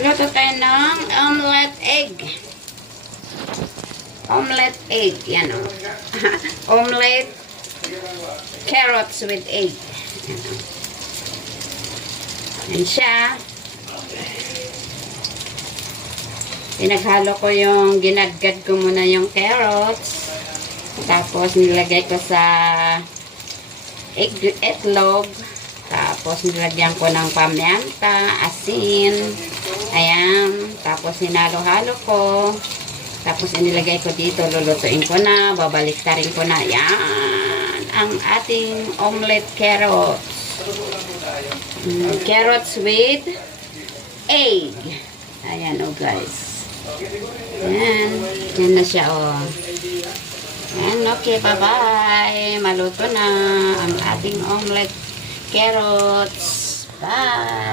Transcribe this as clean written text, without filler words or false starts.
Luto tayo ng omelette egg. Omelette egg. Yan o. Omelette carrots with egg. Yan o. Yan siya. Pinaghalo ko yung, ginadgad ko muna yung carrots. Tapos nilagay ko sa itlog. Tapos nilagyan ko ng pamyanta, asin. Ayan. Tapos hinalo-halo ko. Tapos inilagay ko dito. Lulutuin ko na. Babaliktarin ko na. Ayan. Ang ating omelette carrots. Carrots with egg. Ayan o guys. Ayan. Yan na siya o. Ayan. Okay. Bye-bye. Maluto na ang ating omelette carrots. Bye.